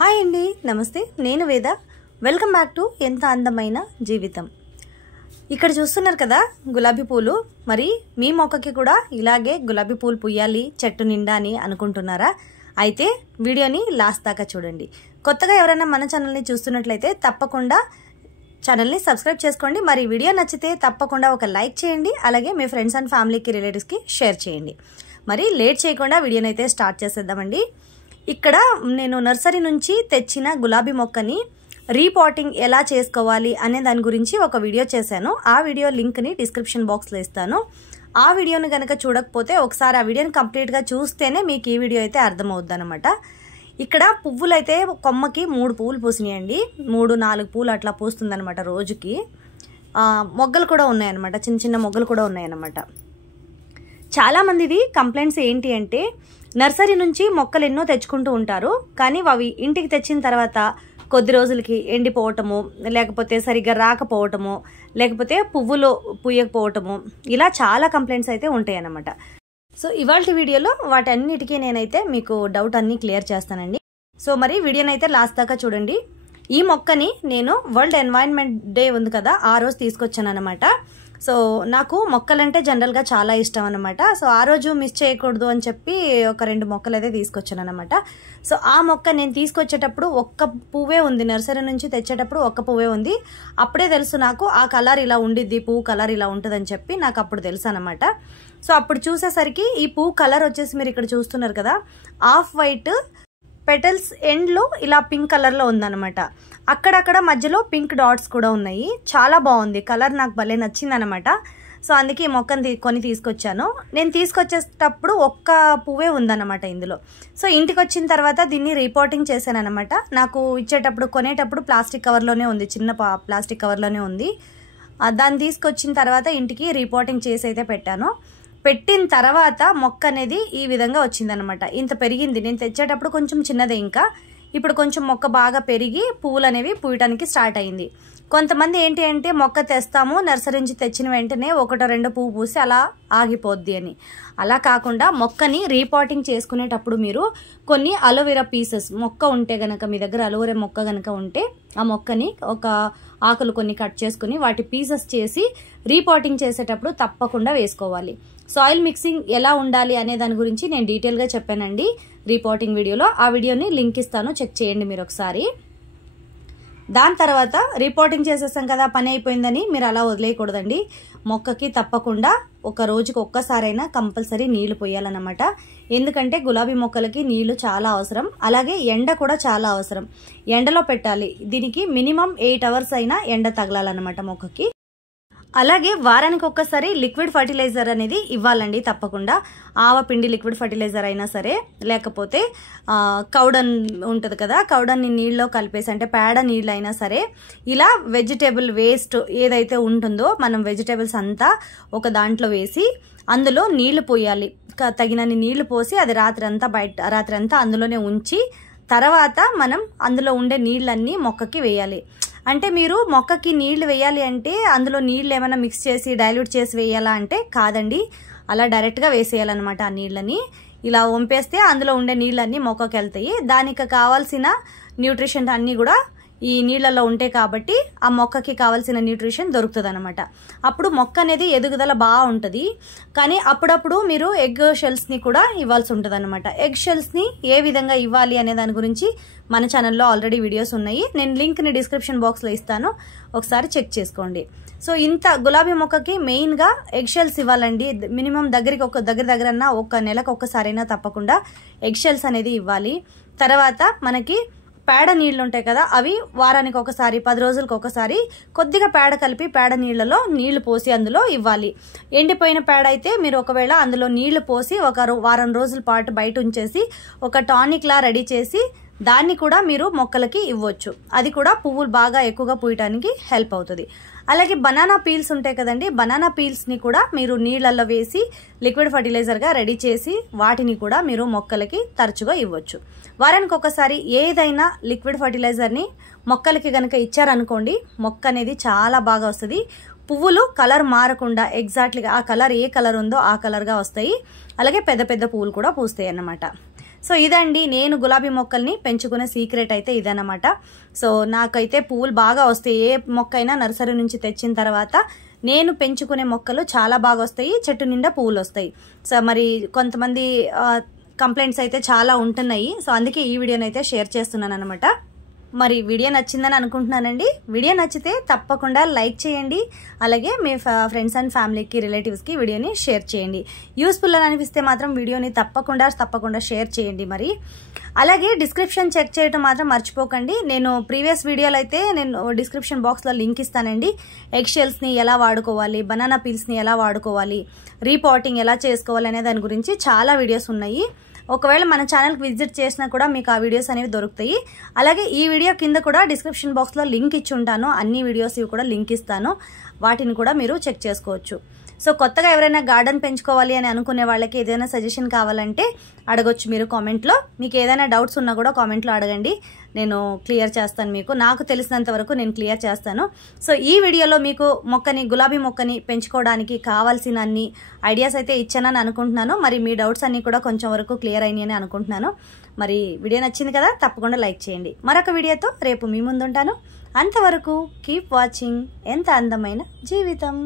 Hi అండి, నమస్తే. నేను వేద. వెల్కమ్ బ్యాక్ టు ఎంత అందమైన జీవితం. ఇక్కడ చూస్తున్నారు కదా గులాబీ పూలు. మరి మీ మొక్కకి కూడా ఇలాగే గులాబీ పూలు పూయాలి చెట్టు నిండా అని అనుకుంటున్నారా? అయితే వీడియోని లాస్ట్ దాకా చూడండి. కొత్తగా ఎవరైనా మన ఛానల్ని చూస్తున్నట్లయితే తప్పకుండా ఛానల్ని సబ్స్క్రైబ్ చేసుకోండి. మరి వీడియో నచ్చితే తప్పకుండా ఒక లైక్ చేయండి. అలాగే మీ ఫ్రెండ్స్ అండ్ ఫ్యామిలీకి, రిలేటివ్స్కి షేర్ చేయండి. మరి లేట్ చేయకుండా వీడియోని అయితే స్టార్ట్ చేసేద్దామండి. ఇక్కడ నేను నర్సరీ నుంచి తెచ్చిన గులాబీ మొక్కని రీపాటింగ్ ఎలా చేసుకోవాలి అనే దాని గురించి ఒక వీడియో చేశాను. ఆ వీడియో లింక్ని డిస్క్రిప్షన్ బాక్స్లో ఇస్తాను. ఆ వీడియోని కనుక చూడకపోతే ఒకసారి ఆ వీడియోని కంప్లీట్గా చూస్తేనే మీకు ఈ వీడియో అయితే అర్థమవుద్ది అనమాట. ఇక్కడ పువ్వులు అయితే కొమ్మకి 3 పువ్వులు పూసినాయండి. 3-4 పూలు అట్లా పూస్తుందనమాట రోజుకి. మొగ్గలు కూడా ఉన్నాయన్నమాట, చిన్న చిన్న మొగ్గలు కూడా ఉన్నాయన్నమాట. చాలామందిది కంప్లైంట్స్ ఏంటి అంటే, నర్సరీ నుంచి మొక్కలు ఎన్నో తెచ్చుకుంటూ ఉంటారు, కానీ అవి ఇంటికి తెచ్చిన తర్వాత కొద్ది రోజులకి ఎండిపోవటము, లేకపోతే సరిగ్గా రాకపోవటము, లేకపోతే పువ్వులు పూయకపోవటము, ఇలా చాలా కంప్లైంట్స్ అయితే ఉంటాయి అన్నమాట. సో ఇవాళ వీడియోలో వాటన్నిటికీ నేనైతే మీకు డౌట్ అన్నీ క్లియర్ చేస్తానండి. సో మరి వీడియోని అయితే లాస్ట్ దాకా చూడండి. ఈ మొక్కని నేను వరల్డ్ ఎన్వైరన్మెంట్ డే ఉంది కదా, ఆ రోజు తీసుకొచ్చాను అనమాట. సో నాకు మొక్కలంటే జనరల్గా చాలా ఇష్టం అనమాట. సో ఆ రోజు మిస్ చేయకూడదు అని చెప్పి ఒక 2 మొక్కలు అయితే తీసుకొచ్చాను అనమాట. సో ఆ మొక్క నేను తీసుకొచ్చేటప్పుడు ఒక్క పువ్వే ఉంది. నర్సరీ నుంచి తెచ్చేటప్పుడు ఒక్క పువ్వే ఉంది. అప్పుడే తెలుసు నాకు ఆ కలర్ ఇలా ఉండిద్ది, పువ్వు కలర్ ఇలా ఉంటుందని చెప్పి నాకు అప్పుడు తెలుసు అనమాట. సో అప్పుడు చూసేసరికి ఈ పువ్వు కలర్ వచ్చేసి మీరు ఇక్కడ చూస్తున్నారు కదా, ఆఫ్ వైట్ పెటల్స్ ఎండ్లో ఇలా పింక్ కలర్లో ఉందన్నమాట. అక్కడక్కడ మధ్యలో పింక్ డాట్స్ కూడా ఉన్నాయి. చాలా బాగుంది కలర్, నాకు భలే నచ్చింది అనమాట. సో అందుకే ఈ మొక్కను కొని తీసుకొచ్చాను. నేను తీసుకొచ్చేటప్పుడు ఒక్క పువ్వే ఉందన్నమాట ఇందులో. సో ఇంటికి వచ్చిన తర్వాత దీన్ని రీపాటింగ్ చేశాను అనమాట. నాకు ఇచ్చేటప్పుడు కొనేటప్పుడు ప్లాస్టిక్ కవర్లోనే ఉంది, చిన్న ప్లాస్టిక్ కవర్లోనే ఉంది. దాన్ని తీసుకొచ్చిన తర్వాత ఇంటికి రీపాటింగ్ చేసి అయితే పెట్టాను. పెట్టిన తర్వాత మొక్క అనేది ఈ విధంగా వచ్చిందనమాట. ఇంత పెరిగింది. నేను తెచ్చేటప్పుడు కొంచెం చిన్నదే, ఇంకా ఇప్పుడు కొంచెం మొక్క బాగా పెరిగి పువ్వులు అనేవి పూయటానికి స్టార్ట్ అయింది. కొంతమంది ఏంటి అంటే, మొక్క తెస్తాము నర్సరీ నుంచి తెచ్చిన వెంటనే 1-2 పువ్వు పూసి అలా ఆగిపోద్ది అని. అలా కాకుండా మొక్కని రీపాటింగ్ చేసుకునేటప్పుడు మీరు కొన్ని అలోవెరా పీసెస్ మొక్క ఉంటే గనక, మీ దగ్గర అలోవెరా మొక్క గనక ఉంటే ఆ మొక్కని ఒక ఆకులు కొన్ని కట్ చేసుకుని వాటి పీసెస్ చేసి రీపాటింగ్ చేసేటప్పుడు తప్పకుండా వేసుకోవాలి. సాయిల్ మిక్సింగ్ ఎలా ఉండాలి అనే దాని గురించి నేను డీటెయిల్గా చెప్పానండి రీపాటింగ్ వీడియోలో. ఆ వీడియోని లింక్ ఇస్తాను, చెక్ చేయండి మీరు ఒకసారి. దాని తర్వాత రీపాటింగ్ చేసేసాం కదా, పని అయిపోయిందని మీరు అలా వదిలేయకూడదండి. మొక్కకి తప్పకుండా ఒక రోజుకి ఒక్కసారైనా కంపల్సరీ నీళ్లు పోయాలన్నమాట. ఎందుకంటే గులాబీ మొక్కలకి నీళ్లు చాలా అవసరం, అలాగే ఎండ కూడా చాలా అవసరం. ఎండలో పెట్టాలి. దీనికి మినిమం 8 అవర్స్ అయినా ఎండ తగలాలన్నమాట మొక్కకి. అలాగే వారానికి ఒక్కసారి లిక్విడ్ ఫర్టిలైజర్ అనేది ఇవ్వాలండి తప్పకుండా. ఆవపిండి లిక్విడ్ ఫర్టిలైజర్ అయినా సరే, లేకపోతే కౌడన్ ఉంటుంది కదా, కౌడన్ని నీళ్ళలో కలిపేసి, అంటే పేడ నీళ్ళు అయినా సరే, ఇలా వెజిటేబుల్ వేస్ట్ ఏదైతే ఉంటుందో మనం వెజిటేబుల్స్ అంతా ఒక దాంట్లో వేసి అందులో నీళ్లు పోయాలి. తగినన్ని నీళ్లు పోసి అది రాత్రి అంతా అందులోనే ఉంచి తర్వాత మనం అందులో ఉండే నీళ్ళన్నీ మొక్కకి వేయాలి. అంటే మీరు మొక్కకి నీళ్లు వేయాలి అంటే అందులో నీళ్ళు ఏమైనా మిక్స్ చేసి డైల్యూట్ చేసి వేయాలా అంటే కాదండి, అలా డైరెక్ట్గా వేసేయాలన్నమాట. ఆ నీళ్ళని ఇలా వంపేస్తే అందులో ఉండే నీళ్ళన్నీ మొక్కకి వెళ్తాయి. దానికి కావాల్సిన న్యూట్రిషన్ అన్నీ కూడా ఈ నీళ్ళల్లో ఉంటాయి కాబట్టి ఆ మొక్కకి కావాల్సిన న్యూట్రిషన్ దొరుకుతుంది అనమాట. అప్పుడు మొక్క అనేది ఎదుగుదల బాగుంటుంది. కానీ అప్పుడప్పుడు మీరు ఎగ్ షెల్స్ని కూడా ఇవ్వాల్సి ఉంటుంది అనమాట. ఎగ్ షెల్స్ని ఏ విధంగా ఇవ్వాలి అనే దాని గురించి మన ఛానల్లో ఆల్రెడీ వీడియోస్ ఉన్నాయి. నేను లింక్ని డిస్క్రిప్షన్ బాక్స్లో ఇస్తాను, ఒకసారి చెక్ చేసుకోండి. సో ఇంత గులాబీ మొక్కకి మెయిన్గా ఎగ్ షెల్స్ ఇవ్వాలండి. మినిమం దగ్గరన్నా ఒక నెలకు ఒక్కసారైనా తప్పకుండా ఎగ్ షెల్స్ అనేది ఇవ్వాలి. తర్వాత మనకి పేడ నీళ్ళు ఉంటాయి కదా, అవి వారానికి ఒకసారి 10 రోజులకు ఒకసారి కొద్దిగా పేడ కలిపి పేడ నీళ్ళలో నీళ్లు పోసి అందులో ఇవ్వాలి. ఎండిపోయిన పేడ అయితే మీరు ఒకవేళ అందులో నీళ్లు పోసి ఒక వారం రోజుల పాటు బయట ఉంచేసి ఒక టానిక్లా రెడీ చేసి దాన్ని కూడా మీరు మొక్కలకి ఇవ్వచ్చు. అది కూడా పువ్వులు బాగా ఎక్కువగా పూయటానికి హెల్ప్ అవుతుంది. అలాగే బనానా పీల్స్ ఉంటాయి కదండి, బనానా పీల్స్ని కూడా మీరు నీళ్ళల్లో వేసి లిక్విడ్ ఫర్టిలైజర్గా రెడీ చేసి వాటిని కూడా మీరు మొక్కలకి తరచుగా ఇవ్వచ్చు. వారానికి ఒకసారి ఏదైనా లిక్విడ్ ఫర్టిలైజర్ని మొక్కలకి కనుక ఇచ్చారనుకోండి, మొక్క అనేది చాలా బాగా వస్తుంది. పువ్వులు కలర్ మారకుండా ఎగ్జాక్ట్లీగా ఆ కలర్ ఏ కలర్ ఉందో ఆ కలర్గా వస్తాయి. అలాగే పెద్ద పెద్ద పువ్వులు కూడా పూస్తాయి అన్నమాట. సో ఇదండి నేను గులాబీ మొక్కల్ని పెంచుకునే సీక్రెట్ అయితే ఇదన్నమాట. సో నాకైతే పువ్వులు బాగా వస్తాయి. ఏ మొక్క అయినా నర్సరీ నుంచి తెచ్చిన తర్వాత నేను పెంచుకునే మొక్కలు చాలా బాగా వస్తాయి, చెట్టు నిండా పువ్వులు వస్తాయి. సో మరి కొంతమంది కంప్లైంట్స్ అయితే చాలా ఉంటున్నాయి. సో అందుకే ఈ వీడియోని అయితే షేర్ చేస్తున్నాను అనమాట. మరి వీడియో నచ్చిందని అనుకుంటున్నానండి. వీడియో నచ్చితే తప్పకుండా లైక్ చేయండి. అలాగే మీ ఫ్రెండ్స్ అండ్ ఫ్యామిలీకి, రిలేటివ్స్కి వీడియోని షేర్ చేయండి. యూస్ఫుల్ అని అనిపిస్తే మాత్రం వీడియోని తప్పకుండా షేర్ చేయండి. మరి అలాగే డిస్క్రిప్షన్ చెక్ చేయడం మాత్రం మర్చిపోకండి. నేను ప్రీవియస్ వీడియోలో అయితే నేను డిస్క్రిప్షన్ బాక్స్లో లింక్ ఇస్తానండి. ఎగ్ షెల్స్ని ఎలా వాడుకోవాలి, బనానా పీల్స్ని ఎలా వాడుకోవాలి, రీపాటింగ్ ఎలా చేసుకోవాలి అనే దాని గురించి చాలా వీడియోస్ ఉన్నాయి. ఒకవేళ మన ఛానల్కి విజిట్ చేసినా కూడా మీకు ఆ వీడియోస్ అనేవి దొరుకుతాయి. అలాగే ఈ వీడియో కింద కూడా డిస్క్రిప్షన్ బాక్స్లో లింక్ ఇచ్చి ఉంటాను. అన్ని వీడియోస్ ఇవి కూడా లింక్ ఇస్తాను, వాటిని కూడా మీరు చెక్ చేసుకోవచ్చు. సో కొత్తగా ఎవరైనా గార్డెన్ పెంచుకోవాలి అని అనుకునే వాళ్ళకి ఏదైనా సజెషన్ కావాలంటే అడగొచ్చు మీరు కామెంట్లో. మీకు ఏదైనా డౌట్స్ ఉన్నా కూడా కామెంట్లో అడగండి, నేను క్లియర్ చేస్తాను. మీకు నాకు తెలిసినంత వరకు నేను క్లియర్ చేస్తాను. సో ఈ వీడియోలో మీకు గులాబీ మొక్కని పెంచుకోవడానికి కావాల్సిన అన్ని ఐడియాస్ అయితే ఇచ్చానని అనుకుంటున్నాను. మరి మీ డౌట్స్ అన్నీ కూడా కొంచెం వరకు క్లియర్ అయినాయని అనుకుంటున్నాను. మరి వీడియో నచ్చింది కదా, తప్పకుండా లైక్ చేయండి. మరొక వీడియోతో రేపు మీ ముందుంటాను. అంతవరకు కీప్ వాచింగ్ ఎంత అందమైన జీవితం.